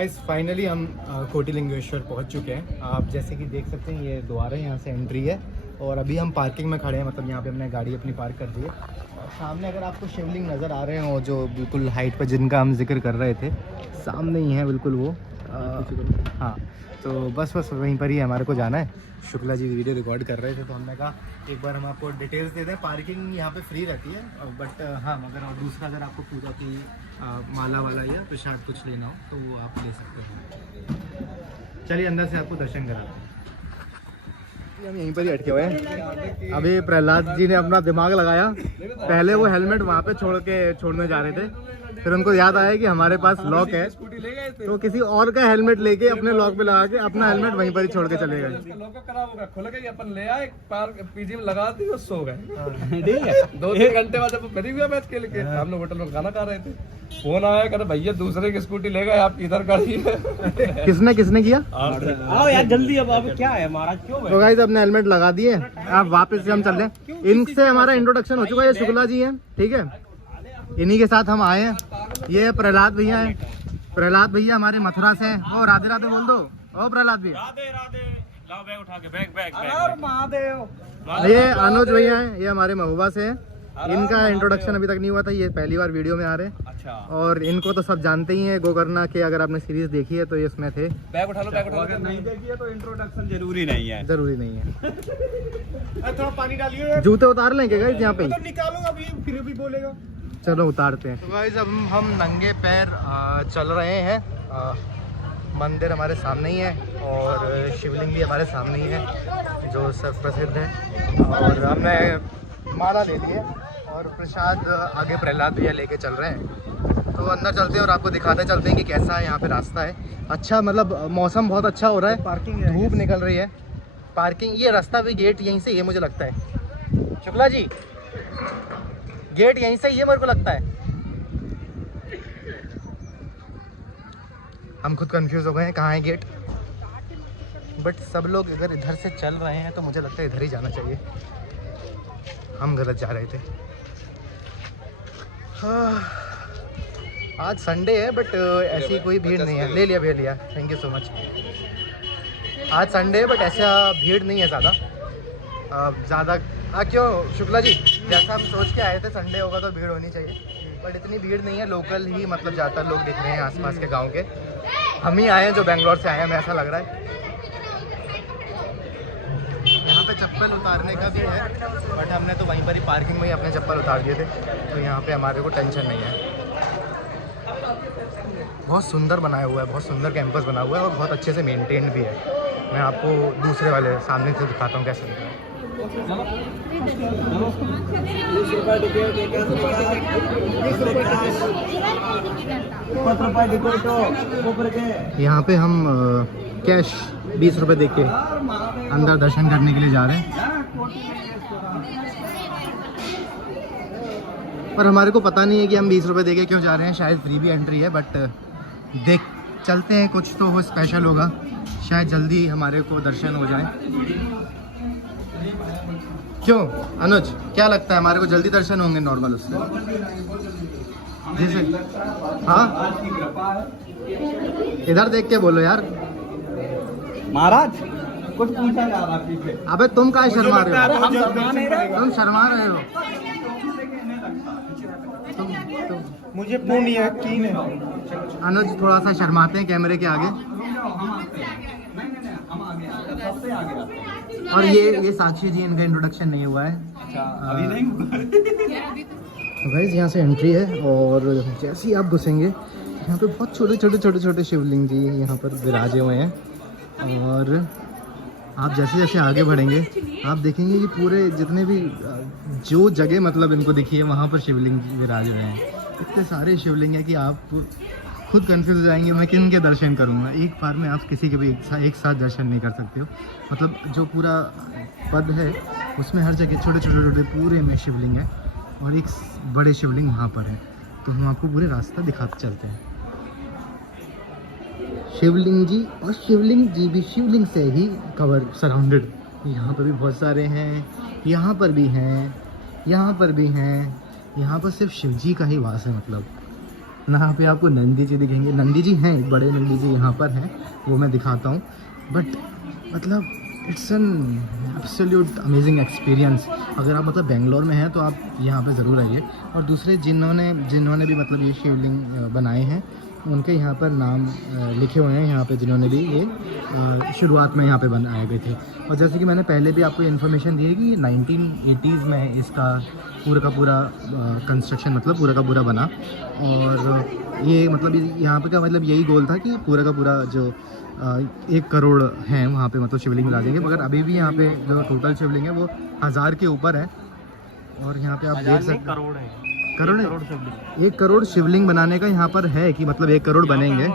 Guys finally हम कोटिलिंगेश्वर पहुंच चुके हैं। आप जैसे कि देख सकते हैं ये द्वार है, यहाँ से एंट्री है और अभी हम पार्किंग में खड़े हैं, मतलब यहाँ पे हमने गाड़ी अपनी पार्क कर दी है। और सामने अगर आपको शिवलिंग नज़र आ रहे हो जो बिल्कुल हाइट पर जिनका हम जिक्र कर रहे थे, सामने ही है बिल्कुल वो। हाँ, तो बस वहीं पर ही हमारे को जाना है। शुक्ला जी वीडियो रिकॉर्ड कर रहे थे तो हमने कहा एक बार हम आपको डिटेल्स दे दें। पार्किंग यहाँ पे फ्री रहती है, बट हाँ अगर और दूसरा अगर आपको पूजा की माला वाला या प्रसाद कुछ लेना हो तो वो आप ले सकते हो। चलिए अंदर से आपको दर्शन कराते हैं। हम यहीं पर ही अटके हुए हैं। अभी प्रहलाद जी ने अपना दिमाग लगाया, पहले वो हेलमेट वहाँ पे छोड़ने जा रहे थे, फिर उनको याद आया कि हमारे पास लॉक है, तो किसी और का हेलमेट लेके अपने लॉक पे लगा के अपना हेलमेट वहीं पर ही छोड़ के चले गए। लॉक खराब होगा, खुल गई, अपन ले आए, पीजी में लगा दी और सो गए। ठीक है, 2-3 घंटे बाद जब फ्री हुआ मैच खेल के, हम लोग होटल में खाना खा रहे थे, फोन आया कहते भैया दूसरे की स्कूटी ले गए, आप इधर खड़ी है। किसने किया? आओ यार जल्दी, अब क्या है महाराज, क्यों तो गाइस अपने हेलमेट लगा दिए, आप वापस से हम चल रहे हैं। इनसे हमारा इंट्रोडक्शन हो चुका है, ये शुक्ला जी हैं, ठीक है, इन्हीं के साथ हम आए हैं। ये प्रहलाद भैया हैं, प्रहलाद भैया हमारे मथुरा से हैं। ओ राधे राधे बोल दो। ओ प्रहलाद भैया, राधे राधे, लाओ बैग उठा के, बैग महादेव। ये अनुज भैया हैं, ये हमारे महुआ से हैं। इनका इंट्रोडक्शन अभी तक नहीं हुआ था, ये पहली बार वीडियो में आ रहे हैं। अच्छा, और इनको तो सब जानते ही हैं, गोकर्णा के अगर आपने सीरीज देखी है तो ये इसमें थे। बैग उठा लो, बैग उठा लो। नहीं देखिए तो इंट्रोडक्शन जरूरी नहीं है, जरूरी नहीं है। थोड़ा पानी डालिए, जूते उतार लेंगे गाइस यहाँ पे ही। निकालूंगा अभी, फिर भी बोलेगा। चलो उतारते हैं। तो गाइस अब हम नंगे पैर चल रहे हैं। मंदिर हमारे सामने ही है और शिवलिंग भी हमारे सामने ही है जो सब प्रसिद्ध है। और हमने माला ले ली है और प्रसाद आगे प्रहलाद भैया लेके चल रहे हैं। तो अंदर चलते हैं और आपको दिखाते चलते हैं कि कैसा है यहाँ पे रास्ता है। अच्छा, मतलब मौसम बहुत अच्छा हो रहा है, पार्किंग धूप निकल रही है। पार्किंग, ये रास्ता भी गेट यहीं से, ये मुझे लगता है शुक्ला जी, गेट यहीं से ये मेरे को लगता है। हम खुद कंफ्यूज हो गए हैं कहाँ है गेट, बट सब लोग अगर इधर से चल रहे हैं तो मुझे लगता है इधर ही जाना चाहिए। हम गलत जा रहे थे। आज संडे है बट ऐसी कोई भीड़ नहीं है। ले लिया भैया, लिया, थैंक यू सो मच। आज संडे है बट ऐसा भीड़ नहीं है ज़्यादा। क्यों शुक्ला जी, जैसा हम सोच के आए थे संडे होगा तो भीड़ होनी चाहिए, बट इतनी भीड़ नहीं है। लोकल ही मतलब ज़्यादातर लोग दिख रहे हैं आसपास के गांव के। हम ही आए हैं जो बेंगलोर से आए हैं, हमें ऐसा लग रहा है। यहाँ पे चप्पल उतारने का भी है, बट हमने तो वहीं पर ही पार्किंग में ही अपने चप्पल उतार दिए थे, तो यहाँ पे हमारे को टेंशन नहीं है। बहुत सुंदर बनाया हुआ है, बहुत सुंदर कैंपस बना हुआ है और बहुत अच्छे से मेंटेन भी है। मैं आपको दूसरे वाले सामने से दिखाता हूँ कैसे दिख रहा है। यहाँ पे हम कैश 20 रुपये दे के अंदर दर्शन करने के लिए जा रहे हैं, पर हमारे को पता नहीं है कि हम 20 रुपये दे के क्यों जा रहे हैं। शायद फ्री भी एंट्री है, बट देख चलते हैं, कुछ तो वो स्पेशल होगा, शायद जल्दी हमारे को दर्शन हो जाए। क्यों अनुज, क्या लगता है हमारे को जल्दी दर्शन होंगे नॉर्मल उससे? जैसे हाँ, इधर देख के बोलो यार महाराज, कुछ पूछा जा रहा पीछे। अबे तुम काहे शर्मा रहे हो? तुम शर्मा रहे हो। तुम मुझे पूर्ण यकीन है। अनुज थोड़ा सा शर्माते हैं कैमरे के आगे। और ये साक्षी जी, इनका इंट्रोडक्शन नहीं हुआ है। अभी नहीं हुआ। गाइस यहाँ से एंट्री है और जैसे ही आप घुसेंगे यहाँ पे बहुत छोटे शिवलिंग जी यहाँ पर विराजे हुए हैं। और आप जैसे जैसे आगे बढ़ेंगे आप देखेंगे कि पूरे जितने भी जो जगह मतलब इनको दिखी है वहाँ पर शिवलिंग विराजे हुए हैं। इतने सारे शिवलिंग हैं कि आप खुद कंफ्यूज हो जाएंगे मैं किन के दर्शन करूँगा। एक बार में आप किसी के भी एक साथ दर्शन नहीं कर सकते हो। मतलब जो पूरा पद है उसमें हर जगह छोटे पूरे में शिवलिंग है और एक बड़े शिवलिंग वहाँ पर है। तो हम आपको पूरे रास्ता दिखाते चलते हैं। शिवलिंग जी, और शिवलिंग जी भी शिवलिंग से ही कवर सराउंडेड। यहाँ पर भी बहुत सारे हैं, यहाँ पर भी हैं, यहाँ पर भी हैं। यहाँ पर सिर्फ शिव जी का ही वास है। मतलब यहाँ पे आपको नंदी जी दिखेंगे। नंदी जी हैं, बड़े नंदी जी यहाँ पर हैं, वो मैं दिखाता हूँ। बट मतलब it's an absolute amazing experience. अगर आप मतलब बेंगलोर में हैं तो आप यहाँ पे ज़रूर आइए। और दूसरे जिन्होंने भी मतलब ये शिवलिंग बनाए हैं, उनके यहाँ पर नाम लिखे हुए हैं यहाँ पे, जिन्होंने भी ये शुरुआत में यहाँ पे बनाए गए थे। और जैसे कि मैंने पहले भी आपको इन्फॉर्मेशन दी है कि 1980s में इसका पूरा का पूरा कंस्ट्रक्शन मतलब पूरा का पूरा बना। और ये मतलब यहाँ पे का मतलब यही गोल था कि पूरा का पूरा जो 1 करोड़ हैं वहाँ पे मतलब शिवलिंग ला देंगे। मगर अभी भी यहाँ पे जो टोटल शिवलिंग है वो 1000 के ऊपर है। और यहाँ पे आप देख सकते हैं करोड़ है, करोड़ शिवलिंग। 1 करोड़ शिवलिंग बनाने का यहाँ पर है कि मतलब 1 करोड़ बनेंगे।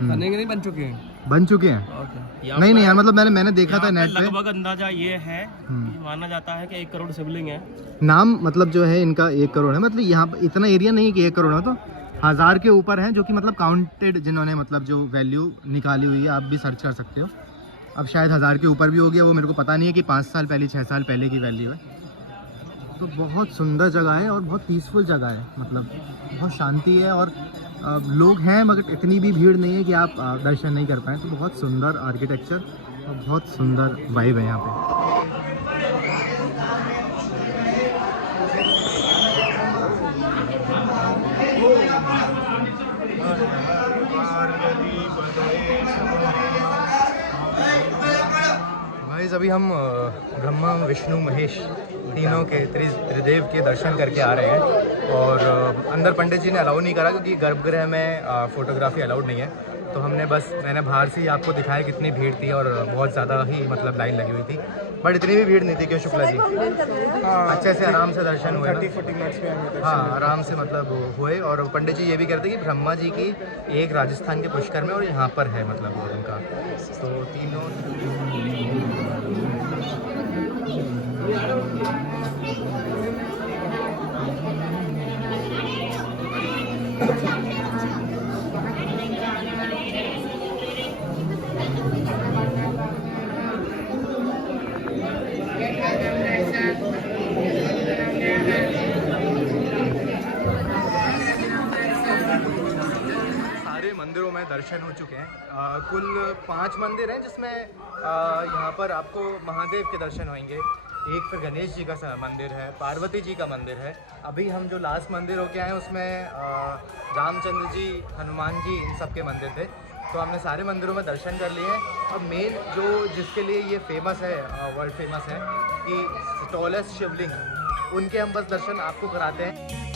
बनेंगे नहीं, बन चुके हैं। बन चुके हैं? नहीं यार, मतलब मैंने देखा था नेट पे। लगभग अंदाजा ये है, माना जाता है कि 1 करोड़ शिवलिंग है। नाम मतलब जो है इनका 1 करोड़ है। मतलब यहाँ इतना एरिया नहीं है कि 1 करोड़ है, तो 1000 के ऊपर है, जो कि मतलब काउंटेड जिन्होंने मतलब जो वैल्यू निकाली हुई है। आप भी सर्च कर सकते हो। अब शायद 1000 के ऊपर भी हो गया, वो मेरे को पता नहीं है कि 5 साल पहले 6 साल पहले की वैल्यू है। तो बहुत सुंदर जगह है और बहुत पीसफुल जगह है, मतलब बहुत शांति है। और लोग हैं मगर इतनी भी भीड़ नहीं है कि आप दर्शन नहीं कर पाएँ। तो बहुत सुंदर आर्किटेक्चर और बहुत सुंदर वाइब है यहाँ पे। अभी हम ब्रह्मा विष्णु महेश तीनों के त्रिदेव के दर्शन करके आ रहे हैं। और अंदर पंडित जी ने अलाउ नहीं करा क्योंकि गर्भगृह में फ़ोटोग्राफी अलाउड नहीं है। तो मैंने बाहर से ही आपको दिखाया कितनी भीड़ थी, और बहुत ज़्यादा ही मतलब लाइन लगी हुई थी। बट इतनी भी भीड़ नहीं थी। क्यों शुक्ला जी? अच्छे से आराम से दर्शन हुए, 30-40 मिनट्स में। हाँ, आराम से मतलब हुए। और पंडित जी ये भी कहते हैं कि ब्रह्मा जी की एक राजस्थान के पुष्कर में और यहाँ पर है मतलब उनका। तो तीनों मंदिरों में दर्शन हो चुके हैं। कुल 5 मंदिर हैं, जिसमें यहाँ पर आपको महादेव के दर्शन होंगे। एक फिर गणेश जी का मंदिर है, पार्वती जी का मंदिर है। अभी हम जो लास्ट मंदिर होके आए उसमें रामचंद्र जी, हनुमान जी, इन सब के मंदिर थे। तो हमने सारे मंदिरों में दर्शन कर लिए हैं। अब मेन जो जिसके लिए ये फेमस है, वर्ल्ड फेमस है कि टॉलेस्ट शिवलिंग, उनके हम बस दर्शन आपको कराते हैं।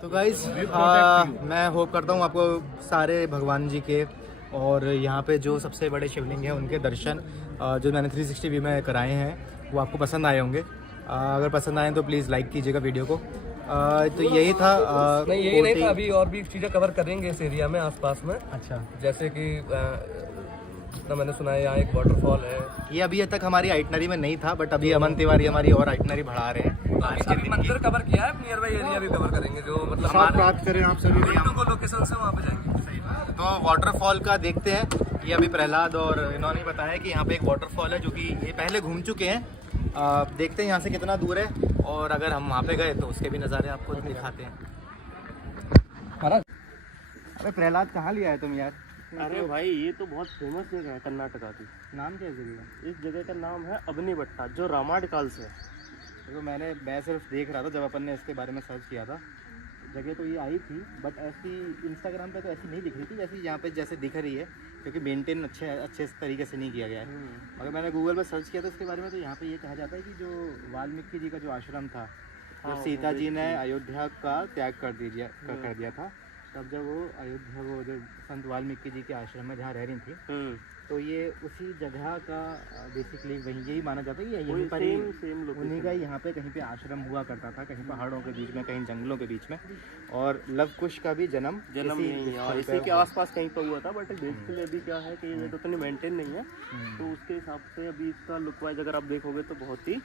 तो गाइज़ मैं होप करता हूँ आपको सारे भगवान जी के और यहाँ पे जो सबसे बड़े शिवलिंग हैं उनके दर्शन जो मैंने 360 व्यू में कराए हैं वो आपको पसंद आए होंगे। अगर पसंद आए तो प्लीज़ लाइक कीजिएगा वीडियो को। तो यही था। नहीं, यही नहीं था, अभी और भी चीज़ें कवर करेंगे इस एरिया में, आसपास में। अच्छा, जैसे कि जितना मैंने सुना है यहाँ एक वाटरफॉल है। ये अभी तक हमारी आइटनरी में नहीं था, बट अभी अमन तिवारी हमारी और आइटनरी बढ़ा रहे हैं। अभी मंदिर कवर किया है, नियर बाई एरिया भी कवर करेंगे, जो मतलब बात करें आप सभी लोकेशन से वहाँ पे जाएंगे। सही बात। तो वाटरफॉल का देखते हैं। ये अभी प्रहलाद और इन्होंने बताया कि यहाँ पे एक वाटरफॉल है जो कि ये पहले घूम चुके हैं। देखते हैं यहाँ से कितना दूर है, और अगर हम वहाँ पे गए तो उसके भी नज़ारे आपको दिखाते हैं। अरे प्रहलाद कहाँ लिया है तुम यार? अरे भाई ये तो बहुत फेमस जगह है कर्नाटका की। नाम क्या है जगह? इस जगह का नाम है अग्निवट्टा, जो रामायण काल से है। देखो मैं सिर्फ देख रहा था जब अपन ने इसके बारे में सर्च किया था। जगह तो ये आई थी, बट ऐसी इंस्टाग्राम पे तो ऐसी नहीं दिख रही थी जैसी यहाँ पे जैसे दिख रही है, क्योंकि मेंटेन अच्छे तरीके से नहीं किया गया है। अगर मैंने गूगल पर सर्च किया था इसके बारे में, तो यहाँ पे ये कहा जाता है कि जो वाल्मीकि जी का जो आश्रम था, जब सीता जी ने अयोध्या का त्याग कर दिया था, तब जब वो अयोध्या, वो जो संत वाल्मीकि जी के आश्रम में जहाँ रह रही थी, तो ये उसी जगह का बेसिकली वही यही माना जाता है कि यहीं पर ही उन्हीं का यहाँ पे कहीं पे आश्रम हुआ करता था, कहीं पहाड़ों के बीच में, कहीं जंगलों के बीच में। और लव कुश का भी जन्म इसी के आसपास कहीं पर हुआ था। बट बेसिकली अभी क्या है कि ये तो उतनी मेंटेन नहीं है, तो उसके हिसाब से अभी इसका लुक वाइज अगर आप देखोगे तो बहुत ही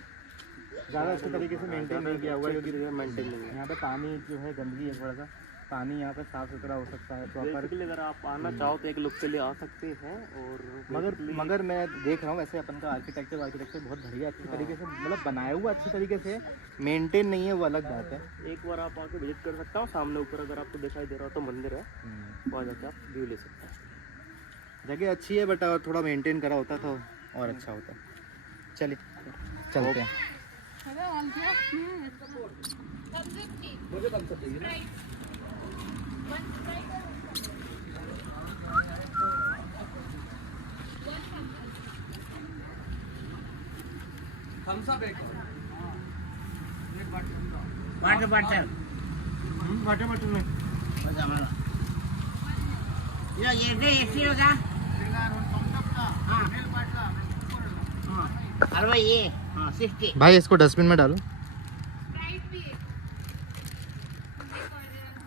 ज़्यादा अच्छे तरीके से मेंटेन नहीं किया हुआ है, क्योंकि मेंटेन नहीं है। यहाँ पे पानी जो है गंदगी है, थोड़ा सा पानी यहाँ पे साफ सुथरा हो सकता है प्रॉपर। बेसिकली अगर आप आना चाहो तो एक लुक के लिए आ सकते हैं। और मगर मैं देख रहा हूँ वैसे अपन का आर्किटेक्चर बहुत बढ़िया अच्छी तरीके से मतलब बनाया हुआ, अच्छी तरीके से मेंटेन नहीं है, वो अलग बात है। एक बार आप आके विजिट कर सकते हो। सामने ऊपर अगर आपको दिखाई दे रहा हो तो मंदिर है, वहाँ जाके आप व्यू ले सकते हैं। जगह अच्छी है बट थोड़ा मेंटेन करा होता तो और अच्छा होता। चलिए चलते हैं। मुझे बन सकती है थम्स अप एक वाटर बॉटल वाटर में ये दे ऐसी होगा। अरे ये 60 भाई इसको डस्टबिन में डालो।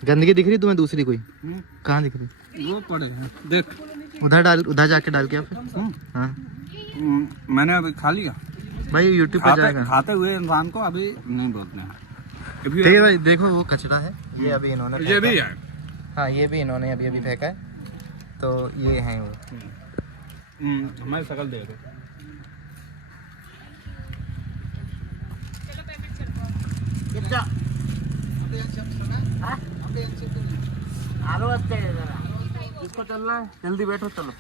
गंदगी दिख रही तुम्हें दूसरी कोई? कहाँ दिख रही? वो पड़े हैं देख, उधर जाके डाल के आप। हाँ मैंने अभी खा लिया भाई, यूट्यूब पे जाएगा। खाते हुए इंसान को अभी नहीं बोलते हैं। ठीक है भाई, देखो वो कचरा है, ये अभी इन्होंने ये भी है। हाँ ये भी इन्होंने अभी फेंका है, तो ये हैं वो। हमारी शक्ल दे दो। कितना आरो अच्छे जरा इसको चलना है, जल्दी बैठो चलो।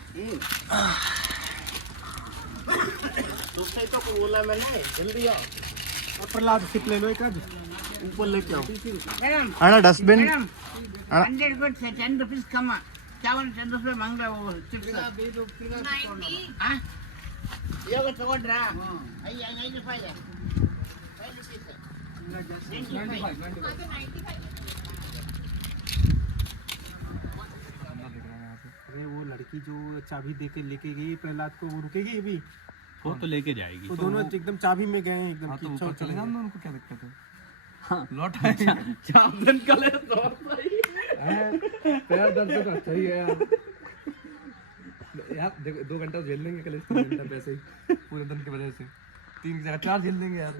दूसरे तो को बोला मैंने जल्दी आओ। प्रहलाद सिप ले लो एक आज, ऊपर लेके आओ। मैडम अरे डस्टबिन 100 गुड से 10 रुपीस कम चावल 10 रुपए मांग रहा वो चिप्स 90 हां ये वो तो ड्रा आई आई नहीं फायदा अरे वो लड़की जो चाबी दे के लेके गई प्रहलाद को, वो रुकेगी अभी? वो तो लेके जाएगी। वो दोनों एकदम चाबी में गए हैं एकदम। हाँ, तो अच्छा ऊपर चलेगा, चलेंगे। उनको क्या दिक्कत है? हाँ लौट आए। चांदन कले पैर दर्द तो अच्छा ही है यार। यार देखो 2 घंटा झेल लेंगे कल, 3 घंटा पैसे ही पूरे दिन की वजह से 3 की जगह 4 झेल लेंगे यार।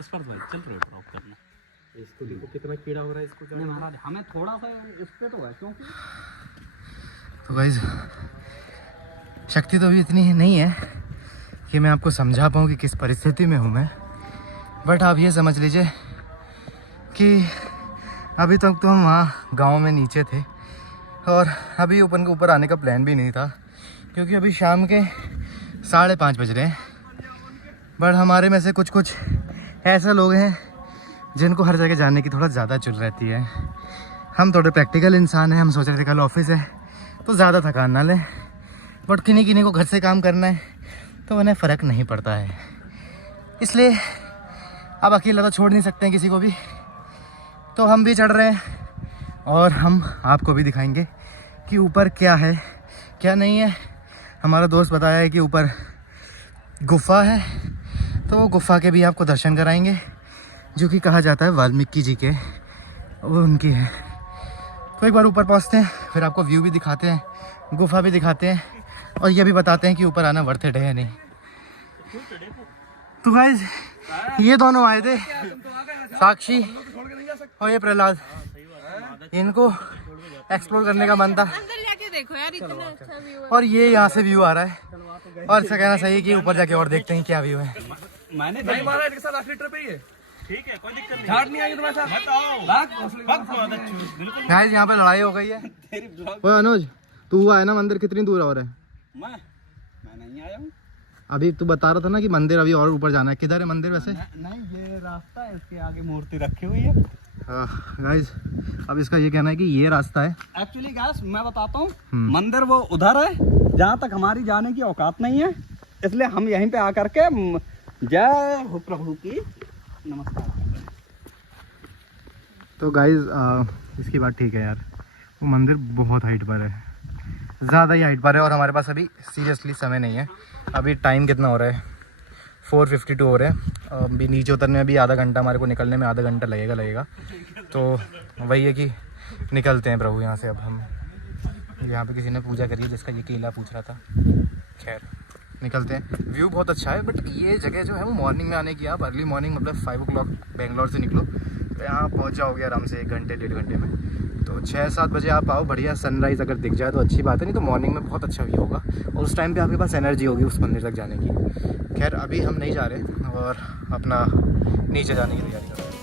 इस पर भाई चल रहे ड्रॉप करना। इसको देखो कितना कीड़ा हो रहा है इसको। नहीं महाराज हमें थोड़ा सा इस पे तो है, क्योंकि तो गाइस शक्ति तो अभी इतनी नहीं है कि मैं आपको समझा पाऊँ कि किस परिस्थिति में हूँ मैं, बट आप ये समझ लीजिए कि अभी तक तो हम वहाँ गांव में नीचे थे और अभी अपन को ऊपर आने का प्लान भी नहीं था, क्योंकि अभी शाम के 5:30 बज रहे हैं। बट हमारे में से कुछ कुछ ऐसे लोग हैं जिनको हर जगह जाने की थोड़ा ज़्यादा चुल रहती है। हम थोड़े प्रैक्टिकल इंसान हैं, हम सोच रहे थे कल ऑफिस है तो ज़्यादा थकान ना लें, बट किन्हीं किन्हीं को घर से काम करना है तो उन्हें फ़र्क नहीं पड़ता है। इसलिए अब अकेला तो छोड़ नहीं सकते हैं किसी को भी, तो हम भी चढ़ रहे हैं और हम आपको भी दिखाएंगे कि ऊपर क्या है क्या नहीं है। हमारा दोस्त बताया है कि ऊपर गुफ़ा है, तो वो गुफ़ा के भी आपको दर्शन कराएंगे, जो कि कहा जाता है वाल्मीकि जी के, वो उनकी है। तो एक बार ऊपर पहुंचते हैं, फिर आपको व्यू भी दिखाते हैं, गुफ़ा भी दिखाते हैं और ये भी बताते हैं कि ऊपर आना वर्थ इट है या नहीं। तो गाइस ये दोनों आए थे, साक्षी और ये प्रहलाद, इनको एक्सप्लोर करने का मन था। अंदर जाके देखो यार, इतना अच्छा व्यू है। और ये यहाँ से व्यू आ रहा है और इसका कहना सही है कि ऊपर जाके और देखते हैं क्या व्यू है। मैंने नहीं महाराज के साथ आखिरी ट्रिप है ये। ठीक है कोई दिक्कत नहीं, झाड़ नहीं आएगी तुम्हारे साथ। बिल्कुल गाइस यहाँ पे लड़ाई हो गई है। ओए अनुज, तू हुआ है ना मंदिर कितनी दूर और है? मैं नहीं आया हूँ। अभी तू बता रहा था ना कि मंदिर अभी और ऊपर जाना है, किधर है मंदिर वैसे? नहीं ये रास्ता है, इसके आगे मूर्ति रखी हुई है। गाइस अब इसका ये कहना है कि ये रास्ता है। एक्चुअली गाइस मैं बताता हूँ, मंदिर वो उधर है जहाँ तक हमारी जाने की औकात नहीं है, इसलिए हम यहीं पे आकर के जय हो प्रभु की नमस्कार। तो गाइस इसकी बात ठीक है यार, वो मंदिर बहुत हाइट पर है ज़्यादा ही हाइट पर है और हमारे पास अभी सीरियसली समय नहीं है। अभी टाइम कितना हो रहा है, 4:52 हो रहे हैं। अभी नीचे उतरने में भी आधा घंटा, हमारे को निकलने में आधा घंटा लगेगा। तो वही है कि निकलते हैं प्रभु यहाँ से। अब हम यहाँ पे किसी ने पूजा करी है जिसका ये केला पूछ रहा था। खैर निकलते हैं। व्यू बहुत अच्छा है, बट ये जगह जो है वो मॉर्निंग में आने की। आप अर्ली मॉर्निंग मतलब 5 o'clock बेंगलोर से निकलो तो यहाँ पहुँच जाओगे आराम से 1 घंटे 1.5 घंटे में। तो 6-7 बजे आप आओ, बढ़िया सनराइज़ अगर दिख जाए तो अच्छी बात है, नहीं तो मॉर्निंग में बहुत अच्छा व्यू होगा और उस टाइम पे आपके पास एनर्जी होगी उस मंदिर तक जाने की। खैर अभी हम नहीं जा रहे और अपना नीचे जाने की तैयारी कर रहे हैं।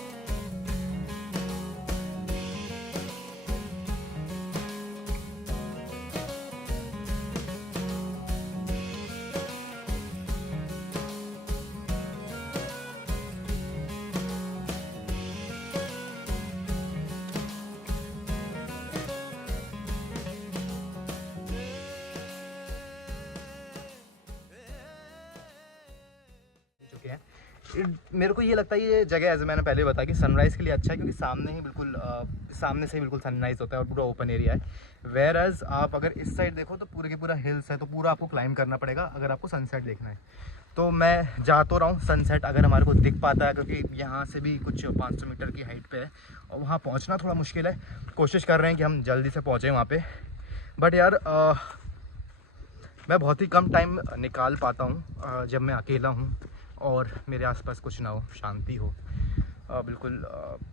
मेरे को ये लगता है ये जगह ऐसे मैंने पहले बताया कि सनराइज़ के लिए अच्छा है, क्योंकि सामने ही बिल्कुल सामने से ही बिल्कुल सनराइज़ होता है और पूरा ओपन एरिया है। वेयर एज आप अगर इस साइड देखो तो पूरे के पूरा हिल्स है, तो पूरा आपको क्लाइंब करना पड़ेगा अगर आपको सनसेट देखना है। तो मैं जा तो रहा हूँ, सनसेट अगर हमारे को दिख पाता है, क्योंकि यहाँ से भी कुछ 500 मीटर की हाइट पे है और वहाँ पहुँचना थोड़ा मुश्किल है। कोशिश कर रहे हैं कि हम जल्दी से पहुँचें वहाँ पे, बट यार मैं बहुत ही कम टाइम निकाल पाता हूँ जब मैं अकेला हूँ और मेरे आसपास कुछ ना हो, शांति हो, बिल्कुल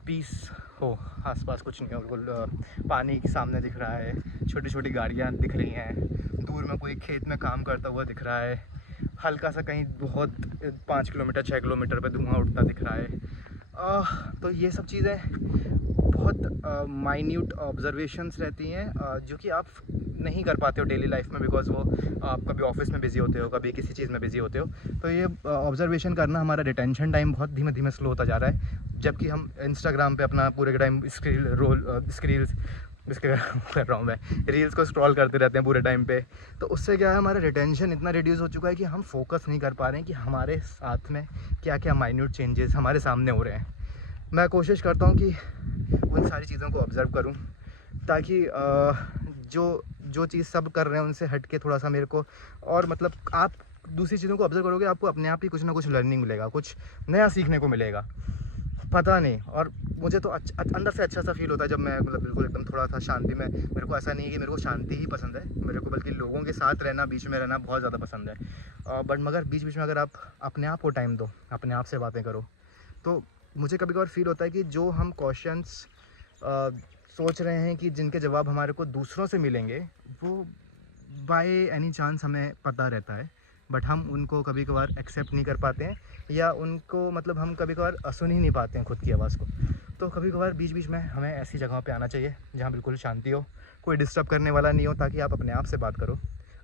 पीस हो, आसपास कुछ नहीं हो, बिल्कुल पानी के सामने दिख रहा है, छोटी छोटी गाड़ियाँ दिख रही हैं, दूर में कोई खेत में काम करता हुआ दिख रहा है, हल्का सा कहीं बहुत 5 किलोमीटर 6 किलोमीटर पे धुआं उठता दिख रहा है। तो ये सब चीज़ें बहुत माइन्यूट ऑब्जर्वेशंस रहती हैं जो कि आप नहीं कर पाते हो डेली लाइफ में, बिकॉज वो आप कभी ऑफिस में बिज़ी होते हो, कभी किसी चीज़ में बिज़ी होते हो। तो ये ऑब्जर्वेशन करना, हमारा रिटेंशन टाइम बहुत धीमे धीमे स्लो होता जा रहा है, जबकि हम इंस्टाग्राम पे अपना पूरे टाइम कर रहा हूँ मैं, रील्स को स्क्रॉल करते रहते हैं पूरे टाइम पे। तो उससे क्या है, हमारा रिटेंशन इतना रिड्यूस हो चुका है कि हम फोकस नहीं कर पा रहे हैं कि हमारे साथ में क्या क्या माइन्यूट चेंजेस हमारे सामने हो रहे हैं। मैं कोशिश करता हूँ कि उन सारी चीज़ों को ऑब्ज़र्व करूँ, ताकि जो चीज़ सब कर रहे हैं उनसे हट के थोड़ा सा मेरे को, और मतलब आप दूसरी चीज़ों को ऑब्ज़र्व करोगे, आपको अपने आप ही कुछ ना कुछ लर्निंग मिलेगा, कुछ नया सीखने को मिलेगा, पता नहीं। और मुझे तो अंदर से अच्छा सा फील होता है जब मैं मतलब बिल्कुल एकदम थोड़ा सा शांति में, मेरे को ऐसा नहीं है कि मेरे को शांति ही पसंद है, मेरे को बल्कि लोगों के साथ रहना, बीच में रहना बहुत ज़्यादा पसंद है। बट मगर बीच बीच में अगर आप अपने आप को टाइम दो, अपने आप से बातें करो, तो मुझे कभी कभार फील होता है कि जो हम क्वेश्चंस सोच रहे हैं कि जिनके जवाब हमारे को दूसरों से मिलेंगे, वो बाय एनी चांस हमें पता रहता है, बट हम उनको कभी कभार एक्सेप्ट नहीं कर पाते हैं, या उनको मतलब हम कभी कभार सुन ही नहीं पाते हैं खुद की आवाज़ को। तो कभी कभार बीच बीच में हमें ऐसी जगहों पे आना चाहिए जहाँ बिल्कुल शांति हो, कोई डिस्टर्ब करने वाला नहीं हो, ताकि आप अपने आप से बात करो,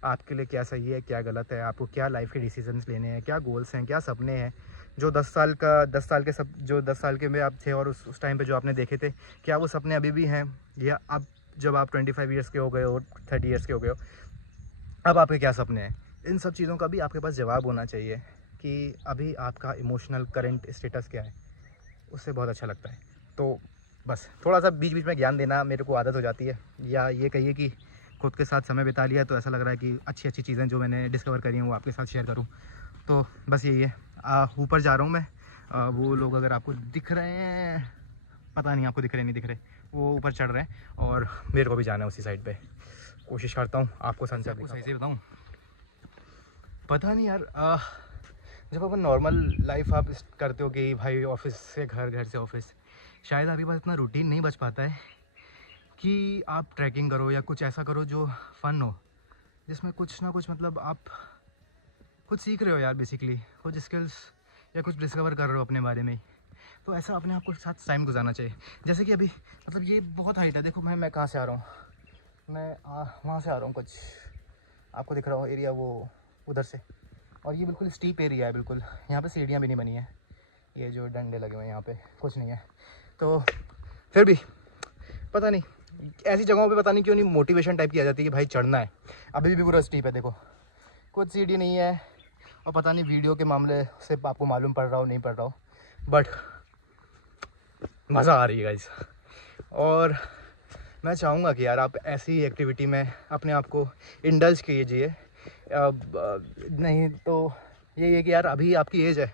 आपके लिए क्या सही है क्या गलत है, आपको क्या लाइफ के डिसीजंस लेने हैं, क्या गोल्स हैं, क्या सपने हैं, जो 10 साल के में आप थे और उस टाइम पे जो आपने देखे थे, क्या वो सपने अभी भी हैं, या अब जब आप 25 ईयर्स के हो गए हो, 30 ईयर्स के हो गए हो, अब आपके क्या सपने हैं। इन सब चीज़ों का भी आपके पास जवाब होना चाहिए कि अभी आपका इमोशनल करंट स्टेटस क्या है, उससे बहुत अच्छा लगता है। तो बस थोड़ा सा बीच बीच में ज्ञान देना मेरे को आदत हो जाती है, या ये कहिए कि खुद के साथ समय बिता लिया तो ऐसा लग रहा है कि अच्छी अच्छी चीज़ें जो मैंने डिस्कवर करी हैं वो आपके साथ शेयर करूं। तो बस यही है। ऊपर जा रहा हूं मैं, वो लोग अगर आपको दिख रहे हैं, पता नहीं आपको दिख रहे नहीं दिख रहे, वो ऊपर चढ़ रहे हैं और मेरे को भी जाना है उसी साइड पे। कोशिश करता हूँ आपको सनसेट सही से बताऊँ। पता नहीं यार, जब अपन नॉर्मल लाइफ आप करते हो कि भाई ऑफिस से घर, घर से ऑफिस, शायद आपके पास इतना रूटीन नहीं बच पाता है कि आप ट्रैकिंग करो या कुछ ऐसा करो जो फ़न हो, जिसमें कुछ ना कुछ मतलब आप कुछ सीख रहे हो यार, बेसिकली कुछ स्किल्स या कुछ डिस्कवर कर रहे हो अपने बारे में ही। तो ऐसा अपने आप को साथ टाइम गुजारना चाहिए। जैसे कि अभी मतलब ये बहुत हाइट है, देखो मैं कहाँ से आ रहा हूँ, मैं वहाँ से आ रहा हूँ, कुछ आपको दिख रहा हो एरिया वो उधर से, और ये बिल्कुल स्टीप एरिया है, बिल्कुल यहाँ पे सीढ़ियाँ भी नहीं बनी है, ये जो डंडे लगे हुए हैं यहाँ पे कुछ नहीं है। तो फिर भी पता नहीं, ऐसी जगहों पे पता नहीं क्यों नहीं मोटिवेशन टाइप की आ जाती है कि भाई चढ़ना है। अभी भी पूरा स्टीप है, देखो कुछ सीढ़ी नहीं है, और पता नहीं वीडियो के मामले से आपको मालूम पड़ रहा हो नहीं पड़ रहा हो, बट मज़ा आ रही है गाइस। और मैं चाहूँगा कि यार आप ऐसी एक्टिविटी में अपने आप को इंडल्ज कीजिए। नहीं तो यही है कि यार अभी आपकी एज है,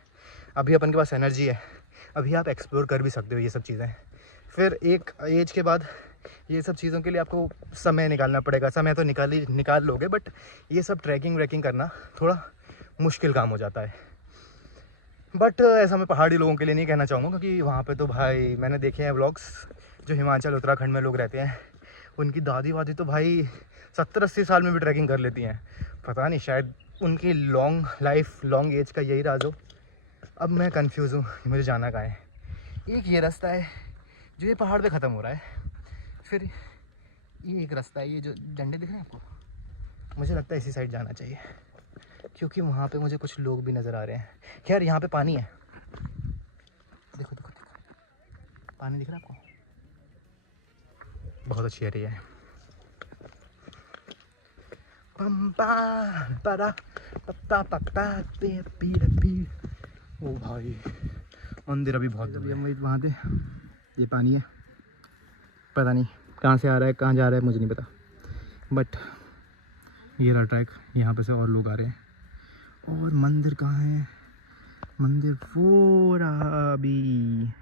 अभी अपन के पास एनर्जी है, अभी आप एक्सप्लोर कर भी सकते हो ये सब चीज़ें। फिर एक एज के बाद ये सब चीज़ों के लिए आपको समय निकालना पड़ेगा। समय तो निकाल लोगे, बट ये सब ट्रैकिंग व्रैकिंग करना थोड़ा मुश्किल काम हो जाता है। बट ऐसा मैं पहाड़ी लोगों के लिए नहीं कहना चाहूँगा, क्योंकि वहाँ पे तो भाई मैंने देखे हैं व्लॉग्स जो हिमाचल उत्तराखंड में लोग रहते हैं, उनकी दादी वादी तो भाई 70-80 साल में भी ट्रैकिंग कर लेती हैं। पता नहीं, शायद उनकी लॉन्ग लाइफ लॉन्ग एज का यही राज हो। अब मैं कंफ्यूज हूँ कि मुझे जाना कहाँ है। एक ये रास्ता है जो ये पहाड़ पे ख़त्म हो रहा है, फिर ये एक रास्ता है, ये जो डंडे दिख रहे हैं आपको, मुझे लगता है इसी साइड जाना चाहिए, क्योंकि वहाँ पे मुझे कुछ लोग भी नज़र आ रहे हैं। खैर यहाँ पे पानी है, देखो देखो देखो, पानी दिख रहा है आपको, बहुत अच्छी एरिया है। ओ भाई मंदिर अभी बहुत दूर है वहाँ पे, ये पानी है, पता नहीं कहाँ से आ रहा है कहाँ जा रहा है मुझे नहीं पता, बट ये रहा ट्रैक। यहाँ पे से और लोग आ रहे हैं। और मंदिर कहाँ है? मंदिर वो रहा अभी।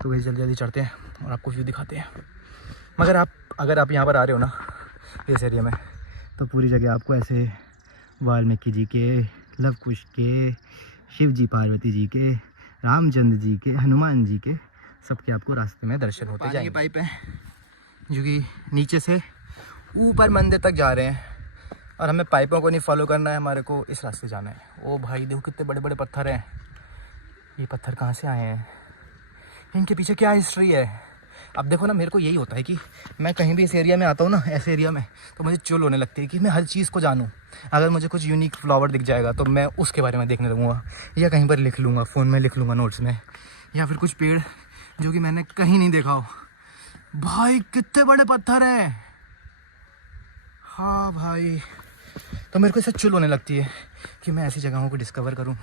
तो वैसे जल्दी जल्दी चढ़ते हैं और आपको व्यू दिखाते हैं। मगर अगर आप यहाँ पर आ रहे हो ना इस एरिया में, तो पूरी जगह आपको ऐसे वाल्मीकि जी के, लव कुश के, शिव जी पार्वती जी के, रामचंद्र जी के, हनुमान जी के, सबके आपको रास्ते में दर्शन होते जाएंगे। पाइप है जो कि नीचे से ऊपर मंदिर तक जा रहे हैं, और हमें पाइपों को नहीं फॉलो करना है, हमारे को इस रास्ते जाना है। ओ भाई देखो कितने बड़े बड़े पत्थर हैं। ये पत्थर कहाँ से आए हैं? इनके पीछे क्या हिस्ट्री है? अब देखो ना, मेरे को यही होता है कि मैं कहीं भी इस एरिया में आता हूँ ना, ऐसे एरिया में, तो मुझे चुल होने लगती है कि मैं हर चीज़ को जानूँ। अगर मुझे कुछ यूनिक फ्लावर दिख जाएगा तो मैं उसके बारे में देखने लगूँगा, या कहीं पर लिख लूँगा, फ़ोन में लिख लूँगा नोट्स में, या फिर कुछ पेड़ जो कि मैंने कहीं नहीं देखा हो। भाई कितने बड़े पत्थर हैं। हाँ भाई, तो मेरे को इससे चुल होने लगती है कि मैं ऐसी जगहों को डिस्कवर करूं।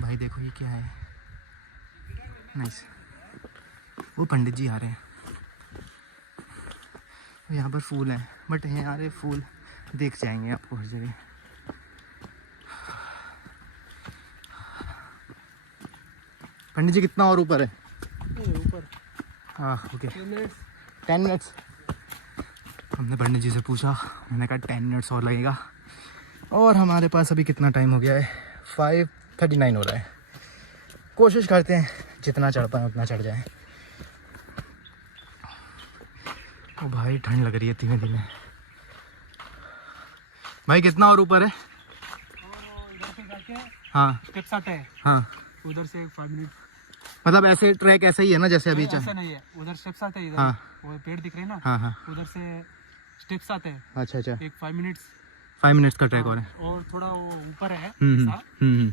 भाई देखो ये क्या है, नाइस। वो पंडित जी आ रहे हैं, यहाँ पर फूल हैं, बट यहाँ रहे फूल देख जाएंगे आपको हर जगह। पंडित जी कितना और ऊपर है? ऊपर। हाँ ओके, 10 मिनट्स। हमने पंडित जी से पूछा, मैंने कहा 10 मिनट्स और लगेगा। और हमारे पास अभी कितना टाइम हो गया है? 5:39 हो रहा है। कोशिश करते हैं जितना चढ़ पाए उतना चढ़ जाए। ओ भाई ठंड लग रही है धीमे धीमे। भाई कितना और ऊपर है? हाँ स्टेप्स आते हैं, हाँ, उधर से 5 मिनट। मतलब ऐसे ट्रैक ऐसा ही है ना जैसे अभी ऐसा नहीं है, उधर स्टेप्स आते हैं, इधर हाँ। वो पेड़ दिख रहे हैं ना, हाँ हाँ, उधर से स्टेप्स आते हैं। अच्छा अच्छा, एक 5 मिनट्स 5 मिनट्स का ट्रैक और है। और थोड़ा वो ऊपर है, हम्म।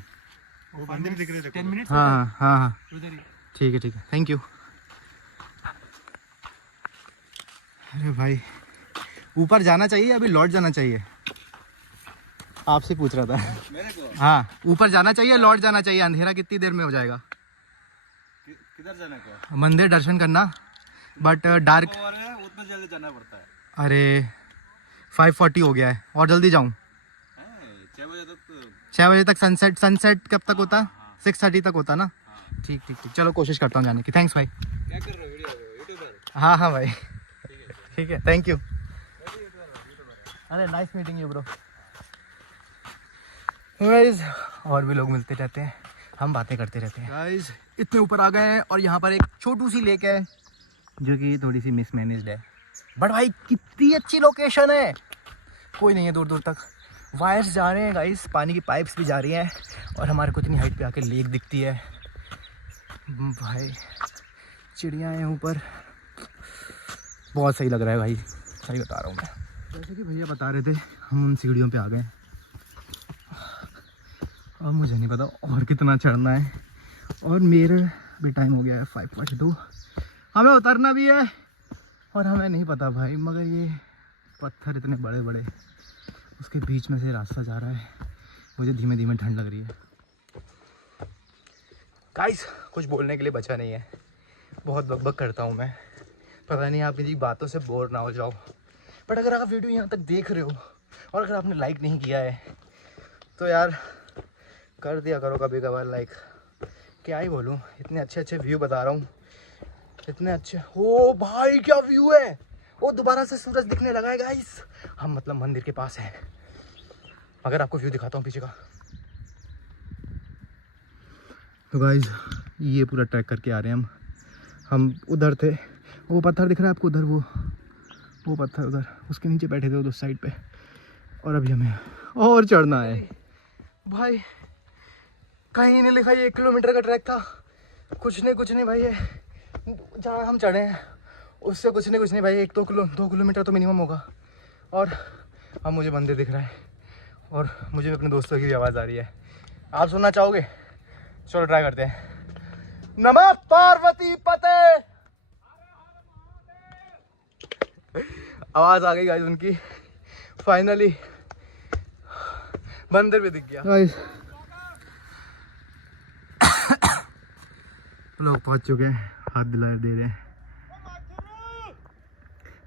वो मंदिर दिख रहे हैं, 10 मिनट्स हाँ हाँ हाँ हाँ, उधर ही। ठीक है थैंक यू। अरे भाई ऊपर जाना चाहिए अभी लौट जाना चाहिए? आपसे पूछ रहा था मेरे को। हाँ ऊपर जाना चाहिए लौट जाना चाहिए? अंधेरा कितनी देर में हो जाएगा? किधर जाने का? मंदिर दर्शन करना, बट डार्क उतना जल्दी जाना पड़ता है। अरे 5:40 हो गया है, और जल्दी जाऊँ? 6 बजे तक। 6 बजे तक सनसेट कब तक होता? 6:30 तक होता ना? ठीक चलो कोशिश करता हूँ जाने की। थैंक्स भाई। क्या कर रहे हो, वीडियो यूट्यूबर? हाँ भाई ठीक है थैंक यू। अरे nice meeting you bro. Guys और भी लोग मिलते रहते हैं, हम बातें करते रहते हैं। गाइस इतने ऊपर आ गए हैं और यहाँ पर एक छोटू सी लेक है जो कि थोड़ी सी मिसमैनेज्ड है, बट भाई कितनी अच्छी लोकेशन है। कोई नहीं है दूर दूर तक, वायर्स जा रहे हैं गाइस, पानी की पाइप्स भी जा रही हैं, और हमारे को इतनी हाइट पे आके लेक दिखती है। भाई चिड़िया हैं ऊपर, बहुत सही लग रहा है भाई, सही बता रहा हूँ मैं। जैसे कि भैया बता रहे थे, हम उन सीढ़ियों पे आ गए। अब मुझे नहीं पता और कितना चढ़ना है, और मेरे भी टाइम हो गया है 5:42। हमें उतरना भी है और हमें नहीं पता भाई, मगर ये पत्थर इतने बड़े बड़े, उसके बीच में से रास्ता जा रहा है। मुझे धीमे धीमे ठंड लग रही है। गाइस कुछ बोलने के लिए बचा नहीं है, बहुत बकबक करता हूँ मैं, पता नहीं आप मेरी बातों से बोर ना हो जाओ, बट अगर आप वीडियो यहाँ तक देख रहे हो और अगर आपने लाइक नहीं किया है तो यार कर दिया करो कभी कभार लाइक। क्या ही बोलूँ, इतने अच्छे अच्छे व्यू बता रहा हूँ, इतने अच्छे। ओ भाई क्या व्यू है, वो दोबारा से सूरज दिखने लगा है गाइस। हम मतलब मंदिर के पास हैं, अगर आपको व्यू दिखाता हूँ पीछे का। तो गाइस ये पूरा ट्रैक करके आ रहे हैं हम उधर थे, वो पत्थर दिख रहा है आपको उधर, वो पत्थर उधर उसके नीचे बैठे थे उधर साइड पे, और अभी हमें और चढ़ना है भाई। कहीं नहीं लिखा ये 1 किलोमीटर का ट्रैक था, कुछ नहीं भाई। ये जहाँ हम चढ़े हैं उससे कुछ नहीं भाई, 2 किलोमीटर तो मिनिमम होगा। और अब मुझे मंदिर दिख रहा है और मुझे अपने दोस्तों की भी आवाज़ आ रही है। आप सुनना चाहोगे? चलो ट्राई करते हैं। नमः पार्वती पते। आवाज़ आ गई गाइस उनकी, फाइनली मंदिर भी दिख गया गाइस। लोग पहुंच चुके हैं, हाथ दिला दे रहे हैं।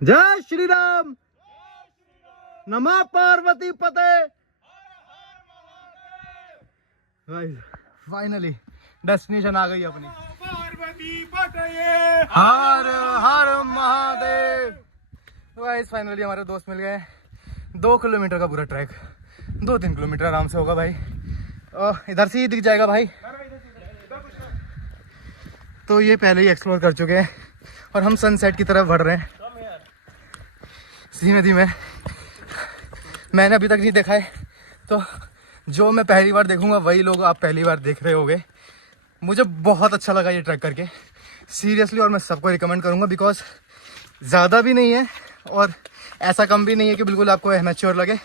जय श्री राम, नमः पार्वती पते। गाइस फाइनली डेस्टिनेशन आ गई अपनी। पार्वती पते हर हर महादेव। गाइस फाइनली हमारे दोस्त मिल गए। 2 किलोमीटर का पूरा ट्रैक, 2-3 किलोमीटर आराम से होगा भाई। इधर से ही दिख जाएगा भाई। तो ये पहले ही एक्सप्लोर कर चुके हैं और हम सनसेट की तरफ बढ़ रहे हैं धीमे धीमे। मैंने अभी तक नहीं देखा है, तो जो मैं पहली बार देखूंगा वही लोग आप पहली बार देख रहे होगे। मुझे बहुत अच्छा लगा ये ट्रैक करके सीरियसली, और मैं सबको रिकमेंड करूंगा बिकॉज ज़्यादा भी नहीं है और ऐसा कम भी नहीं है कि बिल्कुल आपको एमेच्योर लगे।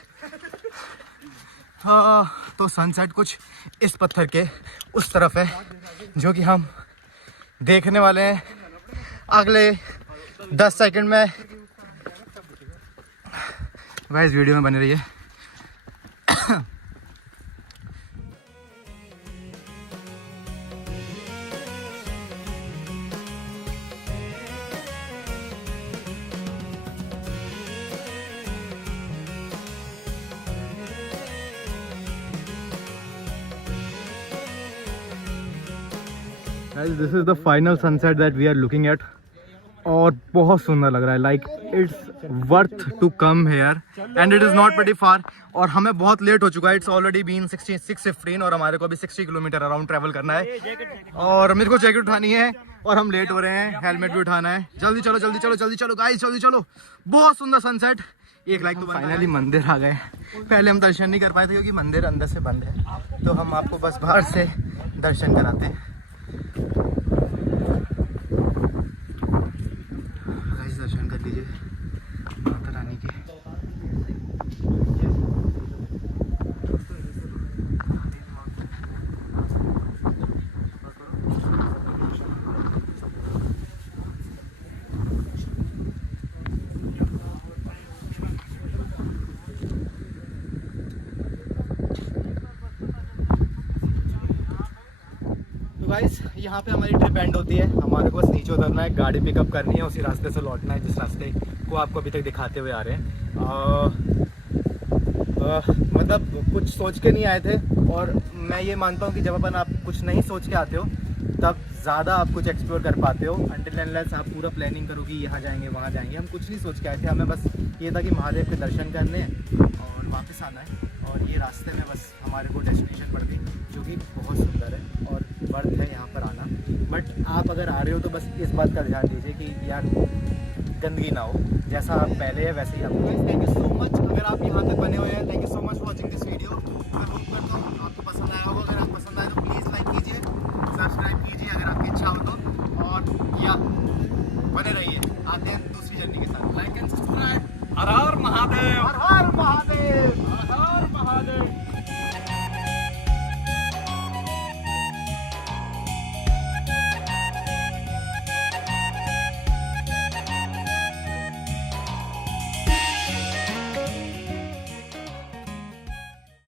हाँ, तो सनसेट कुछ इस पत्थर के उस तरफ है जो कि हम देखने वाले हैं अगले 10 सेकंड में। गाइस वीडियो में बने रहिए। Guys, this is the final sunset that we are looking at, और बहुत सुंदर लग रहा है। Like it's worth to come here and it is not very far. और हमें बहुत लेट हो चुका है, इट्स ऑलरेडी बीन 6:15 और हमारे को अभी 60 किलोमीटर अराउंड ट्रैवल करना है और मेरे को जैकेट उठानी है और हम लेट हो रहे हैं, हेलमेट भी उठाना है। जल्दी चलो गाइस, जल्दी चलो। बहुत सुंदर सनसेट। एक लाइक तो फाइनली मंदिर आ गए। पहले हम दर्शन नहीं कर पाए थे क्योंकि मंदिर अंदर से बंद है, तो हम आपको बस बाहर से दर्शन कराते हैं। दर्शन कर लीजिए माता रानी के। गाइस यहाँ पे हमारी ट्रिप एंड होती है। हमारे को बस नीचे उतरना है, गाड़ी पिकअप करनी है, उसी रास्ते से लौटना है जिस रास्ते को आपको अभी तक दिखाते हुए आ रहे हैं। मतलब कुछ सोच के नहीं आए थे, और मैं ये मानता हूँ कि जब अपन आप कुछ नहीं सोच के आते हो तब ज़्यादा आप कुछ एक्सप्लोर कर पाते हो। अनटिल अनलेस आप पूरा प्लानिंग करो कि यहाँ जाएंगे वहाँ जाएंगे। हम कुछ नहीं सोच के आए थे, हमें बस ये था कि महादेव के दर्शन करने हैं और वापस आना है। और ये रास्ते में बस हमारे को डेस्टिनेशन पड़ गई जो कि बहुत सुंदर है और वर्थ है यहाँ पर आना। बट आप अगर आ रहे हो तो बस इस बात का ध्यान दीजिए कि यार गंदगी ना हो, जैसा आप पहले है वैसे ही आप। थैंक यू सो मच, अगर आप यहाँ तक बने हुए हैं थैंक यू सो